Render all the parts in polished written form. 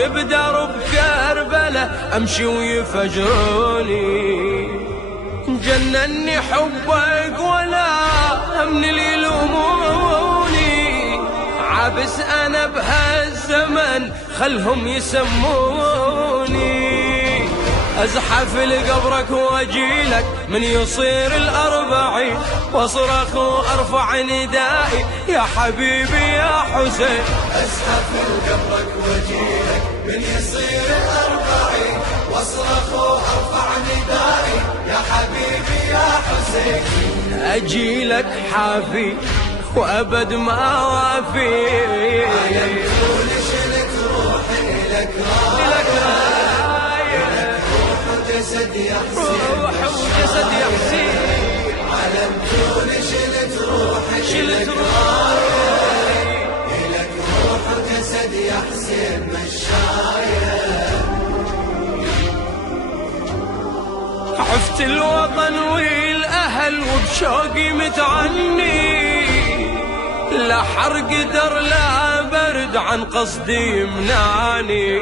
أكون بدرب كربلة أمشي ويفجروني. جنني حبك ولا همن اللي يلوموني، عابس أنا بهالزمن خلهم يسموني. أزحف لقبرك واجيلك من يصير الأربعين، واصرخ وارفع ندائي يا حبيبي يا حسين. أزحف لقبرك واجيلك من يصير الأربعين، واصرخ وارفع ندائي يا حبيبي يا حسين. أجيلك حافي وأبد ما وافي، علمتوني شلت روحي لك جسد يا حسين، روح وجسد يا حسين. علمتوني شلت روحي شلت روحي لك روح وجسد يا حسين مشاية. عفت الوطن والأهل وبشوقي متعني، لا حر قدر لا برد عن قصدي يمنعني.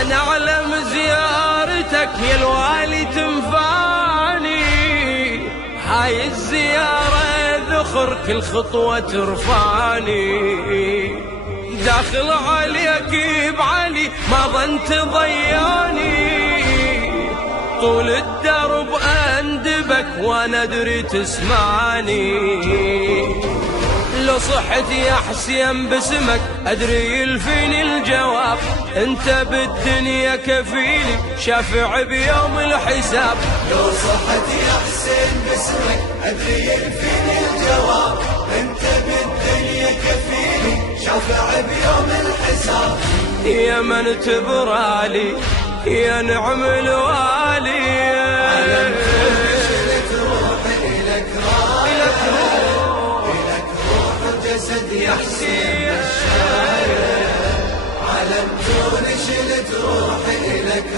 أنا أعلم زيارتك يا الوالي تنفعني، هاي الزيارة ذخر كل خطوة ترفعني. داخل عليك بعلي ما ظنت ضياني، طول الدرب أندبك وأنا أدري تسمعني. لو صحت يا حسين باسمك أدري يلفيني الجواب، أنت بالدنيا كفيلي شافع بيوم الحساب. لو صحت يا حسين باسمك أدري يلفيني الجواب، أنت بالدنيا كفيلي شافع بيوم الحساب. يا من تبرالي يا نعم الوالي، شلت روحي لك روح وجسد يا حسين مشاية. علمتوني شلت روحي لك